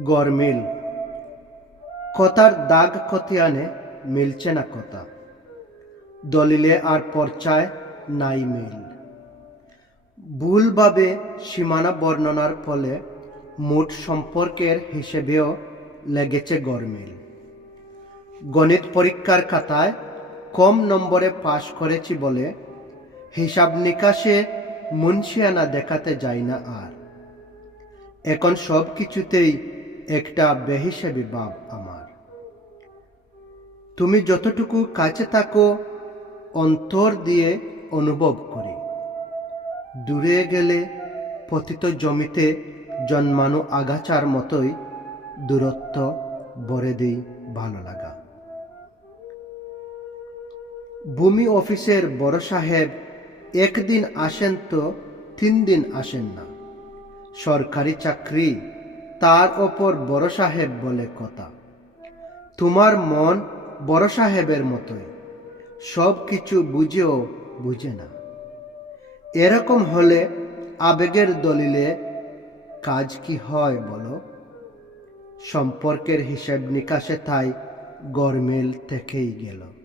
গরমিল। কথার দাগ খতিয়ানে মিলছে না কথা। দলিলে আর পর্চায় নাই মিল। ভুলভাবে সীমানা বর্ণনার ফলে মোট সম্পর্কের হিসেবেও লেগেছে গরমিল। গণিত পরীক্ষার খাতায় কম নম্বরে পাশ করেছি বলে হিসাব নিকাশে মুন্সিয়ানা দেখাতে যায় না আর। এখন সব কিছুতেই একটা বেহিসেবি ভাব আমার। তুমি যতটুকু কাছে থাকো, অন্তর দিয়ে অনুভব করি। দূরে গেলে পতিত জমিতে জন্মানো আগাছার মতোই দূরত্ব ভরে দিই ভালো লাগা। ভূমি অফিসের বড় সাহেব একদিন আসেন তো তিন দিন আসেন না। সরকারি চাকরি তার ওপর বড় সাহেব বলে কথা। তোমার মন বড় সাহেবের মতোই। সব কিছু বুঝেও বুঝে না। এরকম হলে আবেগের দলিলে কাজ কি হয় বলো? সম্পর্কের হিসেব নিকাশে তাই গরমিল থেকেই গেল।